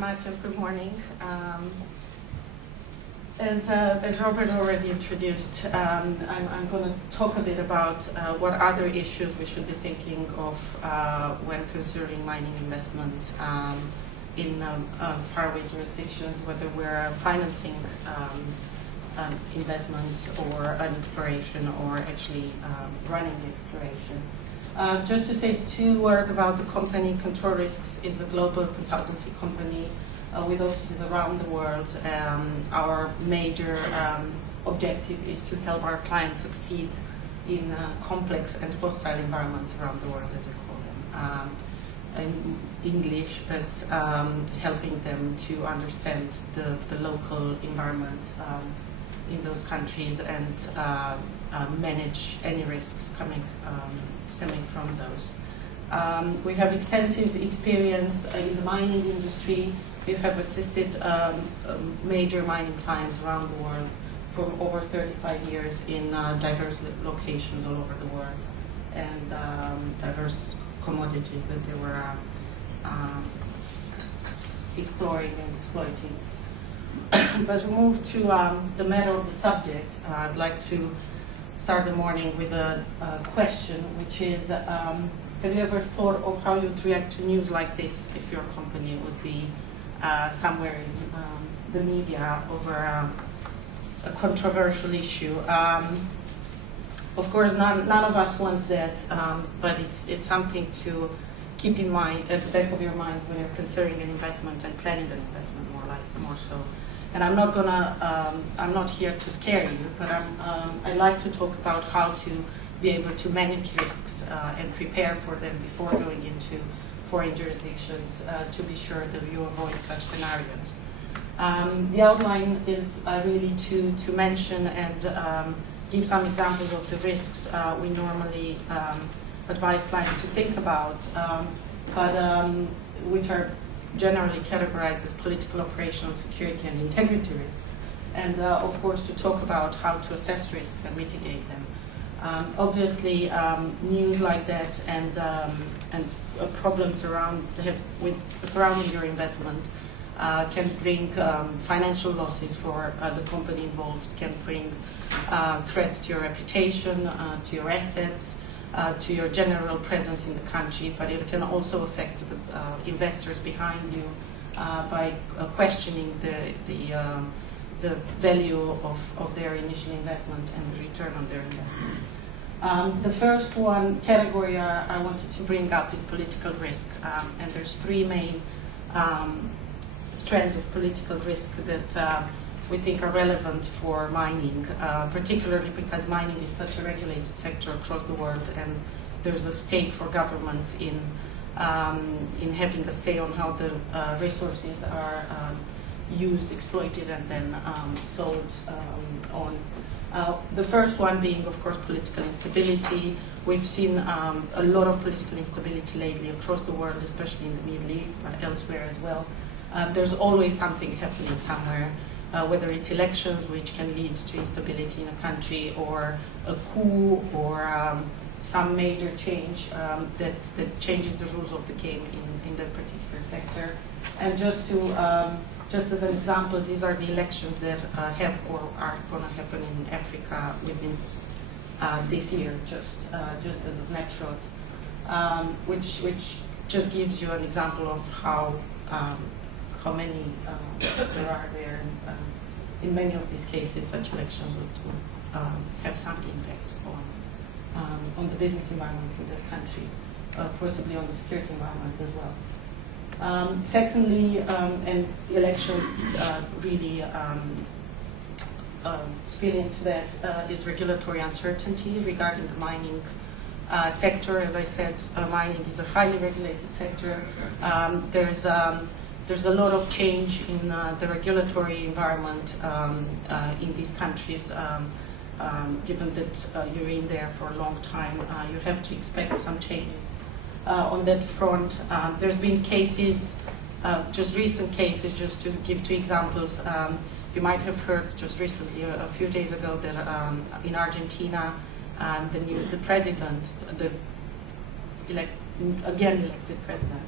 much and good morning. As Robert already introduced, I'm going to talk a bit about what other issues we should be thinking of when considering mining investments in faraway jurisdictions, whether we're financing investments or an exploration or actually running the exploration. Just to say 2 words about the company. Control Risks is a global consultancy company with offices around the world. Our major objective is to help our clients succeed in complex and hostile environments around the world, as we call them. In English, that's helping them to understand the local environment in those countries and manage any risks stemming from those. We have extensive experience in the mining industry. We have assisted major mining clients around the world for over 35 years in diverse locations all over the world and diverse commodities that they were exploring and exploiting. But we move to the matter of the subject. I'd like to start the morning with a question, which is, have you ever thought of how you'd react to news like this if your company would be somewhere in the media over a controversial issue? Of course, none of us wants that, but it's something to keep in mind, at the back of your mind, when you're considering an investment and planning an investment more so. And I'm not here to scare you, but I like to talk about how to be able to manage risks and prepare for them before going into foreign jurisdictions to be sure that you avoid such scenarios. The outline is really to mention and give some examples of the risks we normally advise clients to think about, but which are generally categorized as political, operational, security, and integrity risks, and of course to talk about how to assess risks and mitigate them. Obviously, news like that and problems surrounding your investment can bring financial losses for the company involved, can bring threats to your reputation, to your assets, to your general presence in the country, but it can also affect the investors behind you by questioning the value of their initial investment and the return on their investment. The first category I wanted to bring up is political risk, and there's 3 main strands of political risk that we think are relevant for mining, particularly because mining is such a regulated sector across the world, and there's a stake for governments in having a say on how the resources are used, exploited, and then sold on. The first one being, of course, political instability. We've seen a lot of political instability lately across the world, especially in the Middle East, but elsewhere as well. There's always something happening somewhere. Whether it's elections, which can lead to instability in a country, or a coup, or some major change that changes the rules of the game in that particular sector. And just as an example, these are the elections that have or are going to happen in Africa within this year, just as a snapshot, which just gives you an example of how many there are there. In many of these cases, such elections would have some impact on the business environment in that country, possibly on the security environment as well. Secondly, and elections really spill into that, is regulatory uncertainty regarding the mining sector. As I said, mining is a highly regulated sector. There's a lot of change in the regulatory environment in these countries. Given that you're in there for a long time, you have to expect some changes. On that front, there's been cases, just recent cases, just to give 2 examples. You might have heard just recently, a few days ago, that in Argentina, the president, again elected president,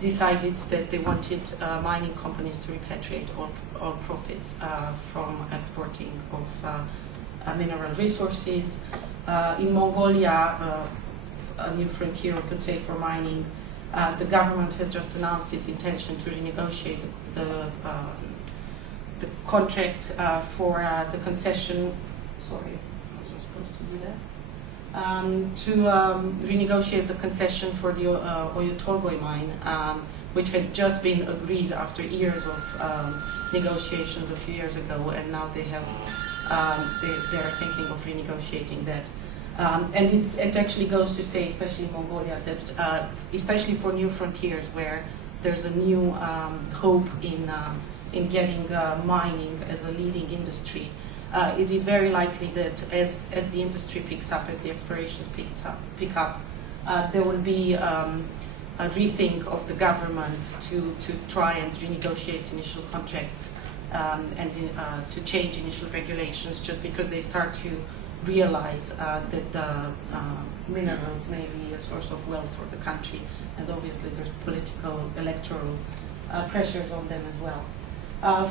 decided that they wanted mining companies to repatriate all profits from exporting of mineral resources. In Mongolia, a new frontier, I could say, for mining, the government has just announced its intention to renegotiate the contract for the concession. Sorry, I was supposed to do that. To renegotiate the concession for the Oyu Tolgoi mine, which had just been agreed after years of negotiations a few years ago, and now they have they are thinking of renegotiating that. And it actually goes to say, especially in Mongolia, that especially for new frontiers where there's a new hope in getting mining as a leading industry, it is very likely that as the industry picks up, as the explorations pick up, there will be a rethink of the government to try and renegotiate initial contracts and to change initial regulations, just because they start to realize that the minerals may be a source of wealth for the country, and obviously there's political, electoral pressures on them as well.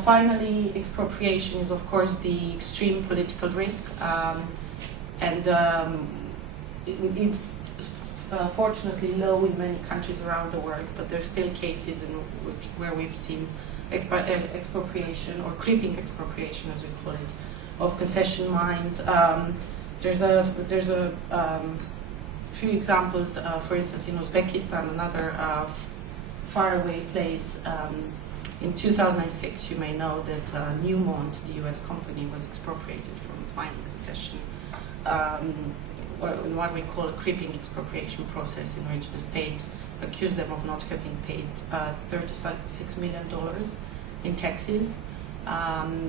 Finally, expropriation is, of course, the extreme political risk, and it's fortunately low in many countries around the world, but there's still cases where we've seen expropriation, or creeping expropriation as we call it, of concession mines. There's a few examples, for instance, in Uzbekistan, another faraway place. In 2006, you may know that Newmont, the US company, was expropriated from its mining concession in what we call a creeping expropriation process, in which the state accused them of not having paid $36 million in taxes.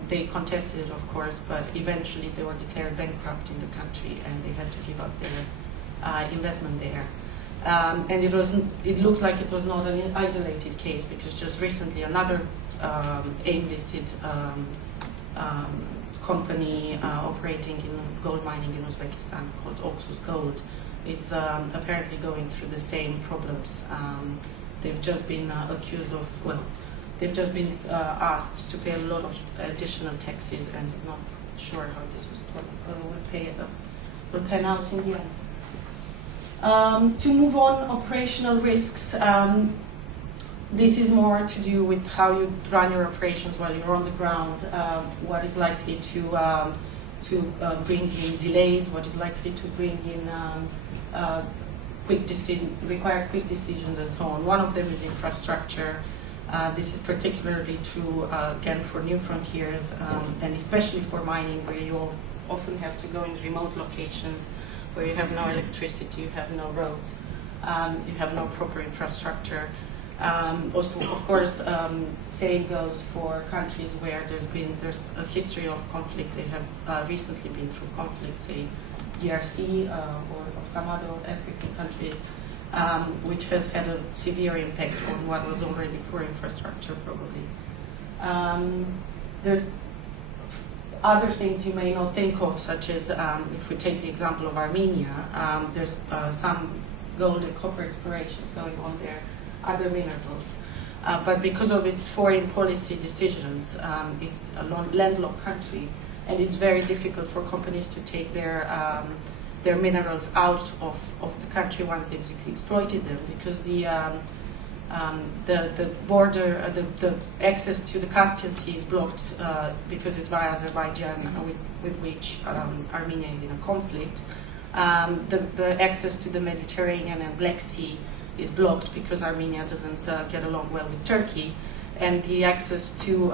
They contested it, of course, but eventually they were declared bankrupt in the country, and they had to give up their investment there. And it looks like it was not an isolated case, because just recently another AIM-listed company operating in gold mining in Uzbekistan called Oxus Gold is apparently going through the same problems. They've just been accused of, they've just been asked to pay a lot of additional taxes, and is not sure how this will pan out in the end. To move on, operational risks. This is more to do with how you run your operations while you're on the ground. What is likely to bring in delays? What is likely to bring in require quick decisions, and so on. One of them is infrastructure. This is particularly true again for new frontiers, and especially for mining, where you often have to go in remote locations, where you have no electricity, you have no roads, you have no proper infrastructure. Also, of course, same goes for countries where there's a history of conflict. They have recently been through conflict, say DRC or some other African countries, which has had a severe impact on what was already poor infrastructure, probably. There's other things you may not think of, such as, if we take the example of Armenia, there's some gold and copper explorations going on there, other minerals. But because of its foreign policy decisions, it's a landlocked country, and it's very difficult for companies to take their minerals out of the country once they've exploited them, because the border, the access to the Caspian Sea is blocked because it's via Azerbaijan, with which Armenia is in a conflict. The access to the Mediterranean and Black Sea is blocked because Armenia doesn't get along well with Turkey. And the access to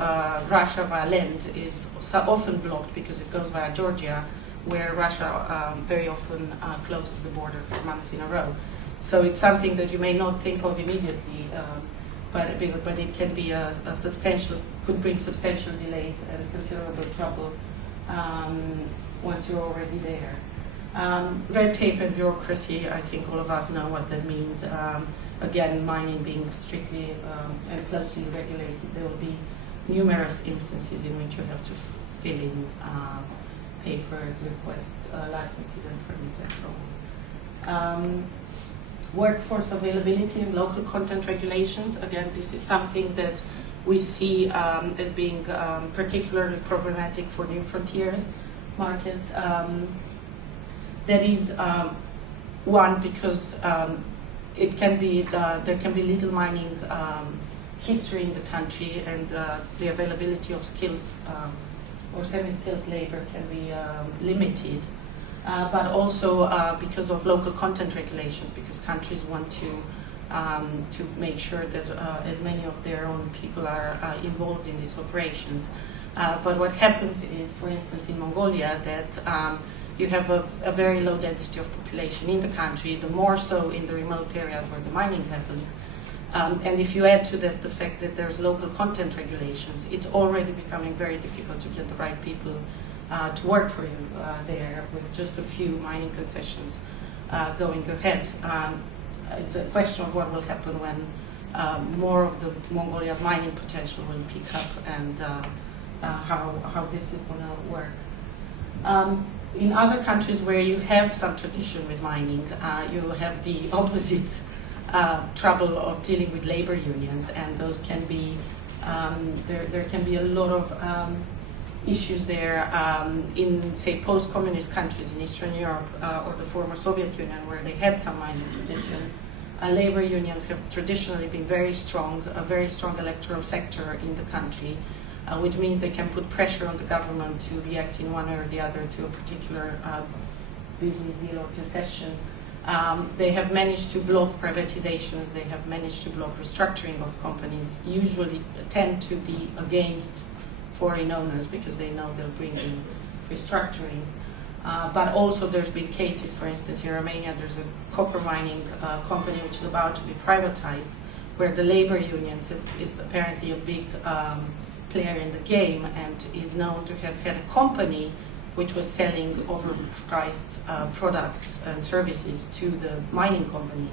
Russia via land is often blocked because it goes via Georgia, where Russia very often closes the border for months in a row. So it's something that you may not think of immediately, but it can be could bring substantial delays and considerable trouble once you're already there. Red tape and bureaucracy, I think all of us know what that means. Again, mining being strictly and closely regulated, there will be numerous instances in which you have to fill in papers, request licenses and permits, and so on. workforce availability and local content regulations. Again, this is something that we see as being particularly problematic for new frontiers markets. That is one, because it can be there can be little mining history in the country, and the availability of skilled or semi-skilled labor can be limited. But also because of local content regulations, because countries want to make sure that as many of their own people are involved in these operations. But what happens is, for instance, in Mongolia, that you have a very low density of population in the country, the more so in the remote areas where the mining happens. And if you add to that the fact that there's local content regulations, it's already becoming very difficult to get the right people to work for you there, with just a few mining concessions going ahead. It's a question of what will happen when more of the Mongolia's mining potential will pick up, and how this is going to work. In other countries where you have some tradition with mining, you have the opposite trouble of dealing with labor unions, and those can be there can be a lot of issues there in, say, post-communist countries in Eastern Europe or the former Soviet Union, where they had some mining tradition. Labor unions have traditionally been very strong, a very strong electoral factor in the country, which means they can put pressure on the government to react in one or the other to a particular business deal or concession. They have managed to block privatizations, they have managed to block restructuring of companies, usually tend to be against foreign owners because they know they'll bring in restructuring. But also there's been cases, for instance, in Romania, there's a copper mining company which is about to be privatized, where the labor unions is apparently a big player in the game, and is known to have had a company which was selling overpriced products and services to the mining company.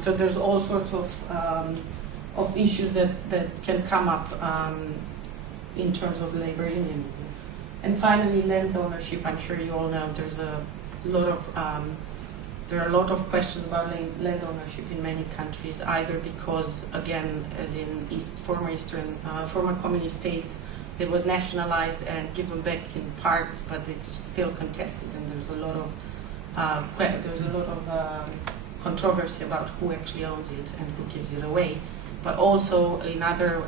So there's all sorts of issues that can come up in terms of labor unions. And finally, land ownership. I'm sure you all know there's a lot of there are a lot of questions about land ownership in many countries, either because, again, as in former communist states, it was nationalized and given back in parts, but it's still contested, and there's a lot of controversy about who actually owns it and who gives it away. But also in other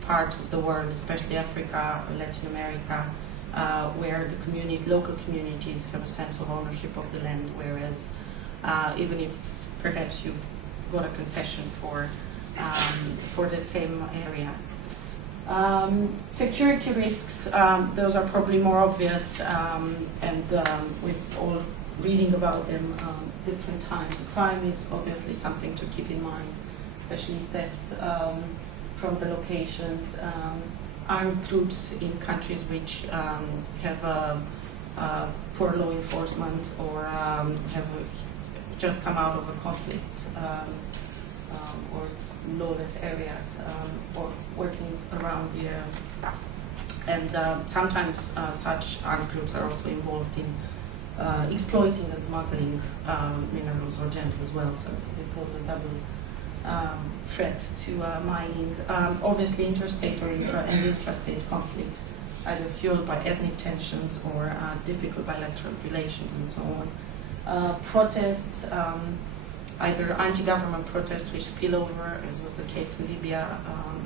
parts of the world, especially Africa or Latin America, where the local communities have a sense of ownership of the land, whereas even if perhaps you've got a concession for that same area. Security risks, those are probably more obvious, and we've all reading about them different times. Crime is obviously something to keep in mind, especially theft from the locations. Armed groups in countries which have poor law enforcement or have just come out of a conflict or lawless areas, or working around the and sometimes such armed groups are also involved in exploiting and smuggling minerals or gems as well, so they pose a double threat to mining. Obviously interstate or intrastate conflict, either fueled by ethnic tensions or difficult bilateral relations and so on. Protests, either anti-government protests which spill over, as was the case in Libya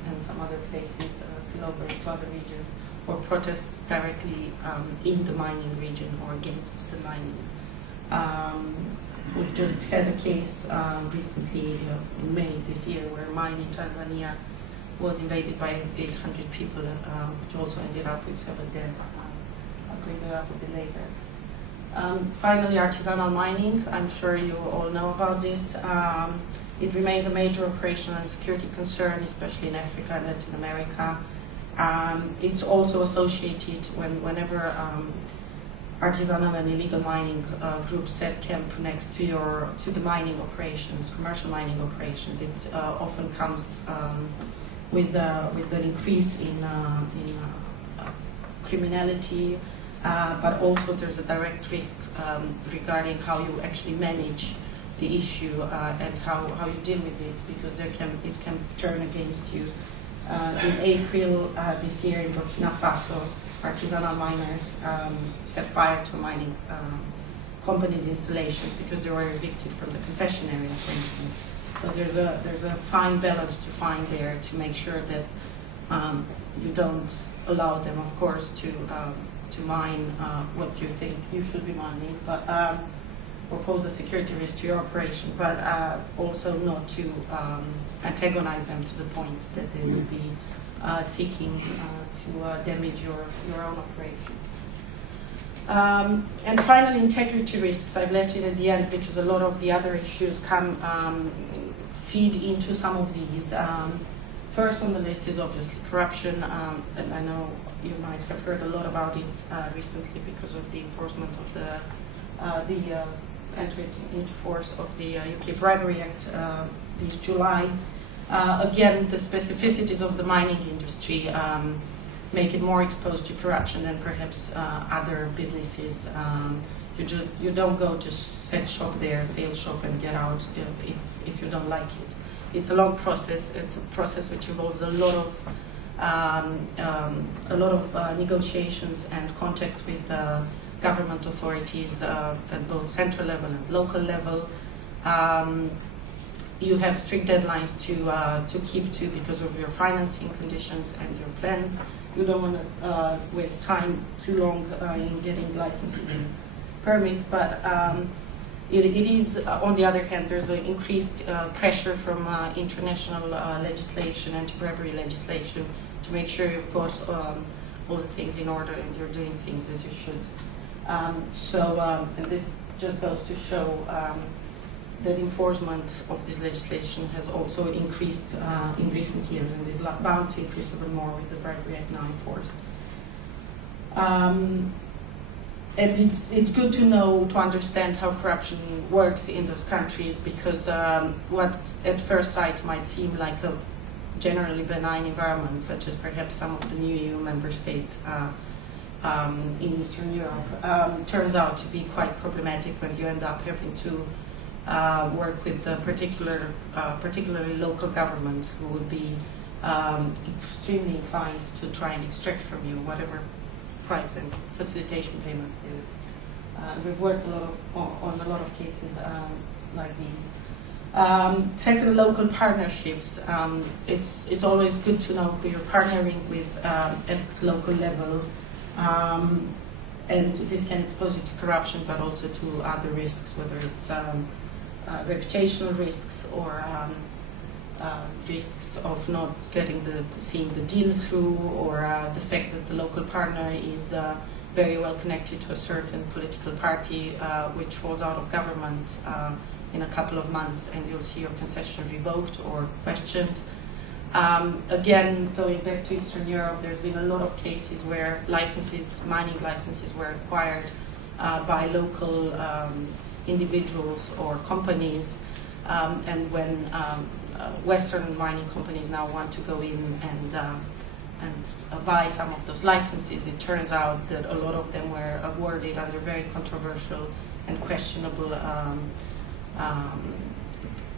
and some other places, spill over into other regions, or protests directly in the mining region or against the mining. We've just had a case recently in May this year where a mine in Tanzania was invaded by 800 people, which also ended up with 7 dead. I'll bring it up a bit later. Finally, artisanal mining. I'm sure you all know about this. It remains a major operational and security concern, especially in Africa and Latin America. It's also associated whenever artisanal and illegal mining groups set camp next to the mining operations, commercial mining operations. It often comes with an increase in criminality, but also there's a direct risk regarding how you actually manage the issue and how you deal with it, because it can turn against you. In April this year in Burkina Faso, artisanal miners set fire to mining companies' installations because they were evicted from the concession area, for instance. So there's a fine balance to find there to make sure that you don't allow them, of course, to mine what you think you should be mining, but or pose a security risk to your operation, but also not to antagonize them to the point that they will be seeking to damage your own operations. And finally, integrity risks. I've left it at the end because a lot of the other issues feed into some of these. First on the list is obviously corruption, and I know you might have heard a lot about it recently because of the enforcement of the entry into force of the UK Bribery Act this July. Again, the specificities of the mining industry make it more exposed to corruption than perhaps other businesses. You don't go just set shop there, sales shop, and get out if you don't like it. It's a long process. It's a process which involves a lot of negotiations and contact with government authorities at both central level and local level. You have strict deadlines to keep to because of your financing conditions and your plans. You don't want to waste time too long in getting licenses and permits, but it is, on the other hand, there's an increased pressure from international legislation, anti-bribery legislation, to make sure you've got all the things in order and you're doing things as you should. And this just goes to show that enforcement of this legislation has also increased in recent years, and is bound to increase even more with the Bribery Act now enforced. And it's good to know, to understand how corruption works in those countries, because what at first sight might seem like a generally benign environment, such as perhaps some of the new EU member states in Eastern Europe, turns out to be quite problematic when you end up having to work with the particularly local governments who would be extremely inclined to try and extract from you whatever bribes and facilitation payments there is. We've worked on a lot of cases like these. Second, local partnerships. It's always good to know who you're partnering with at local level, and this can expose you to corruption, but also to other risks, whether it's reputational risks or risks of not seeing the deal through, or the fact that the local partner is very well connected to a certain political party which falls out of government in a couple of months, and you'll see your concession revoked or questioned. Again, going back to Eastern Europe, there's been a lot of cases where mining licenses were acquired by local individuals or companies, and when Western mining companies now want to go in and buy some of those licenses, it turns out that a lot of them were awarded under very controversial and questionable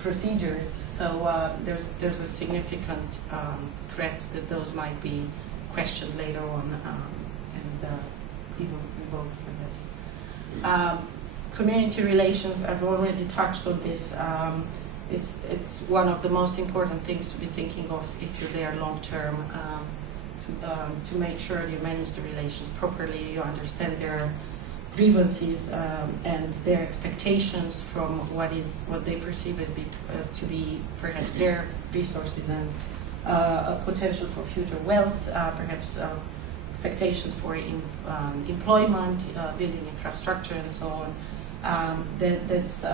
procedures. So there's a significant threat that those might be questioned later on and even revoked, perhaps. Community relations, I've already touched on this. It's one of the most important things to be thinking of if you're there long term, to make sure you manage the relations properly, you understand their grievances and their expectations from what they perceive as to be perhaps their resources and a potential for future wealth, perhaps expectations for employment, building infrastructure, and so on. That's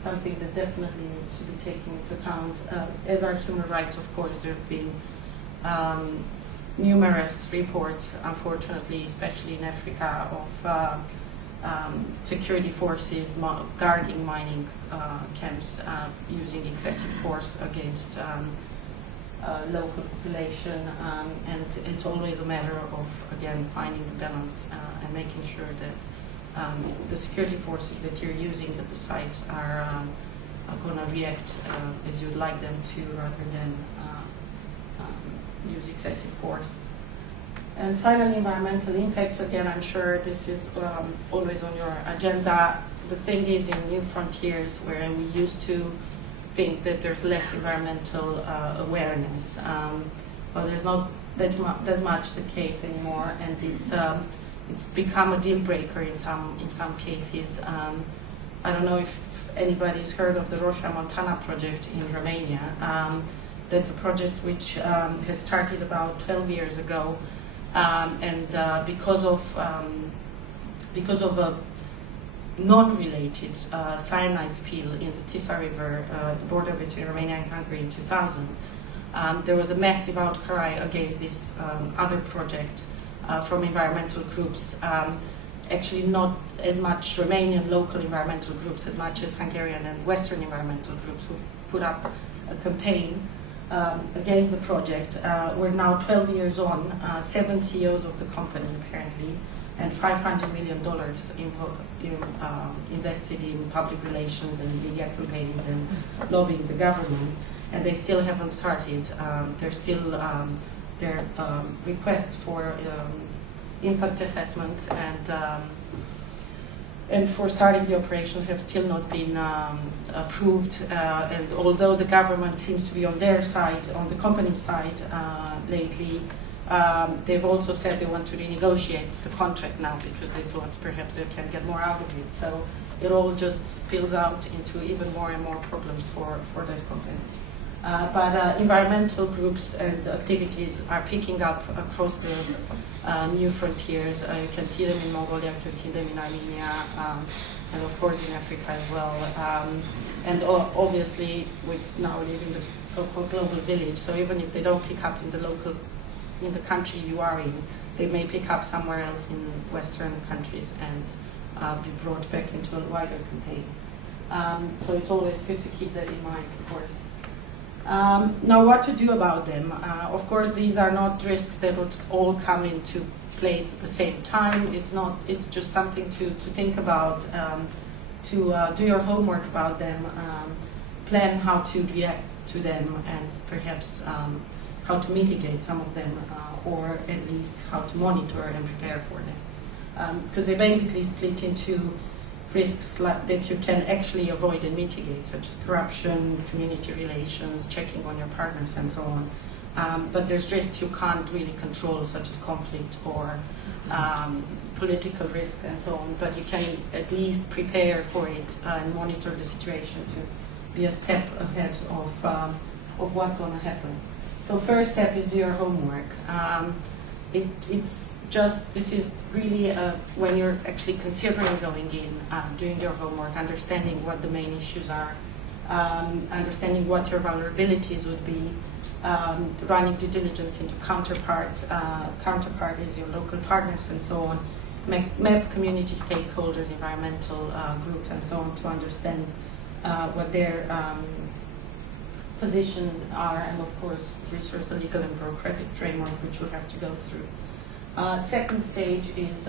something that definitely needs to be taken into account. As are human rights, of course, there have been numerous reports, unfortunately, especially in Africa, of security forces guarding mining camps, using excessive force against local population, and it's always a matter of, again, finding the balance and making sure that the security forces that you're using at the site are going to react as you'd like them to, rather than use excessive force. And finally, environmental impacts. Again, I'm sure this is always on your agenda. The thing is, in New Frontiers, where we used to think that there's less environmental awareness, well, there's not that much the case anymore, and it's become a deal breaker in some cases. I don't know if anybody's heard of the Roșia Montana project in Romania. That's a project which has started about 12 years ago, and because of a non-related cyanide spill in the Tisa River, the border between Romania and Hungary in 2000, there was a massive outcry against this other project from environmental groups. Actually, not as much Romanian local environmental groups as much as Hungarian and Western environmental groups who've put up a campaign against the project. We're now 12 years on, 7 CEOs of the company apparently, and $500 million invested in public relations and media campaigns and lobbying the government, and they still haven't started. There's still their requests for impact assessment and for starting the operations have still not been approved. And although the government seems to be on their side, on the company's side lately, they've also said they want to renegotiate the contract now because they thought perhaps they can get more out of it. So it all just spills out into even more and more problems for that company. But environmental groups and activities are picking up across the New Frontiers. You can see them in Mongolia, you can see them in Armenia, and of course in Africa as well. And obviously we now live in the so-called global village, so even if they don't pick up in the country you are in, they may pick up somewhere else in Western countries and be brought back into a wider campaign. So it's always good to keep that in mind, of course. Now, what to do about them? Of course, these are not risks that would all come into place at the same time. It's just something to think about, to do your homework about them, plan how to react to them, and perhaps how to mitigate some of them, or at least how to monitor and prepare for them. Because they basically split into risks that you can actually avoid and mitigate, such as corruption, community relations, checking on your partners, and so on. But there's risks you can't really control, such as conflict or political risk and so on. But you can at least prepare for it and monitor the situation to be a step ahead of what's going to happen. So first step is do your homework. This is really when you're actually considering going in, doing your homework, understanding what the main issues are, understanding what your vulnerabilities would be, running due diligence into counterparties, your local partners, and so on, map community stakeholders, environmental groups, and so on, to understand what their positions are, and of course research the legal and bureaucratic framework which you'll have to go through. Second stage is,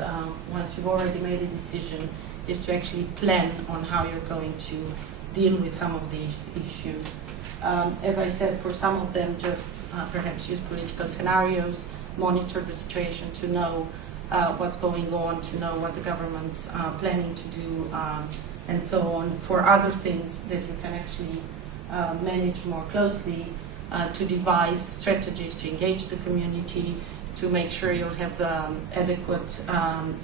once you've already made a decision, is to actually plan on how you're going to deal with some of these issues. As I said, for some of them, just perhaps use political scenarios, monitor the situation to know what's going on, to know what the government's planning to do, and so on. For other things that you can actually manage more closely, to devise strategies to engage the community, to make sure you'll have adequate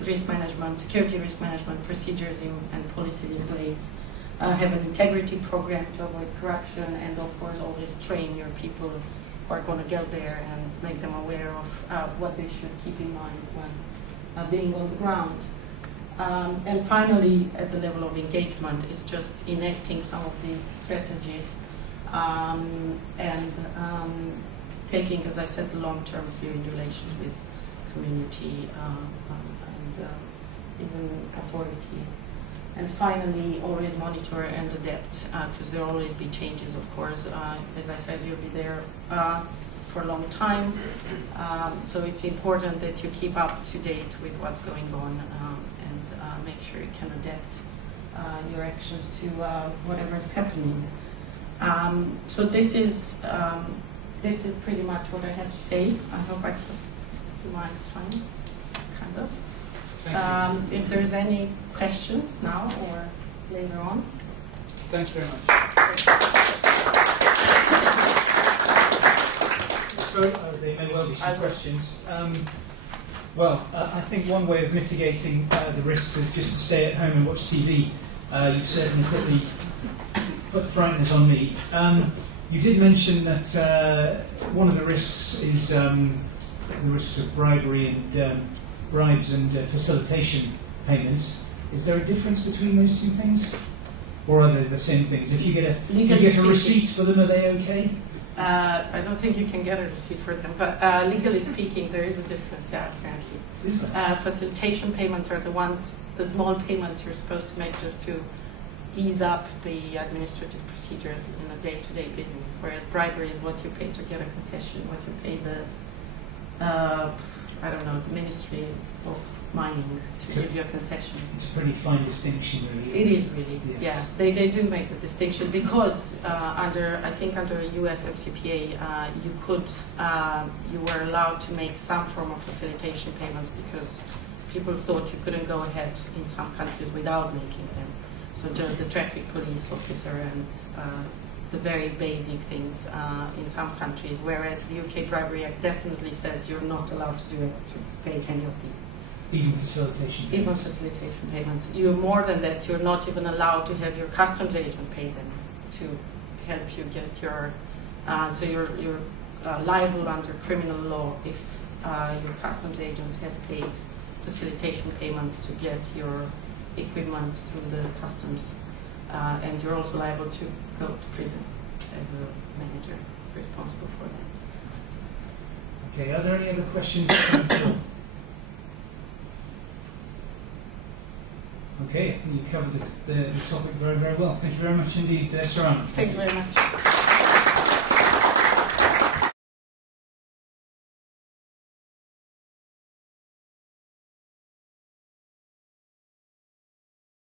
risk management, security risk management procedures and policies in place, have an integrity program to avoid corruption, and of course always train your people who are going to go there and make them aware of what they should keep in mind when being on the ground. And finally, at the level of engagement, is just enacting some of these strategies and taking, as I said, the long-term view in relations with community and even authorities. And finally, always monitor and adapt, because there will always be changes, of course. As I said, you'll be there for a long time, so it's important that you keep up to date with what's going on and make sure you can adapt your actions to whatever is happening. So this is pretty much what I had to say. I hope I kept to my time, kind of. If there's any questions now or later on. Thanks very much. So there may well be some questions. Well, I think one way of mitigating the risks is just to stay at home and watch TV. You've certainly put the frighteners on me. You did mention that one of the risks is the risks of bribery and bribes and facilitation payments. Is there a difference between those two things? Or are they the same things? If you get a receipt for them, are they okay? I don't think you can get a receipt for them, but legally speaking, there is a difference, yeah, apparently. Is there? Facilitation payments are the small payments you're supposed to make just to ease up the administrative procedures in a day-to-day business, whereas bribery is what you pay to get a concession, what you pay the, the Ministry of Mining to give you a concession. It's a pretty fine distinction, really. It is really, yes. Yeah. They do make the distinction because under US FCPA, you were allowed to make some form of facilitation payments because people thought you couldn't go ahead in some countries without making them. So just the traffic police officer and the very basic things in some countries, whereas the UK Bribery Act definitely says you're not allowed to do it, to pay any of these. Even facilitation payments? Even facilitation payments. You're more than that, you're not even allowed to have your customs agent pay them to help you get your, so you're liable under criminal law if your customs agent has paid facilitation payments to get your equipment through the customs. And you're also liable to go to prison as a manager responsible for that. Okay, are there any other questions? Okay, I think you covered the topic very, very well. Thank you very much indeed, Sorana. Thanks very much.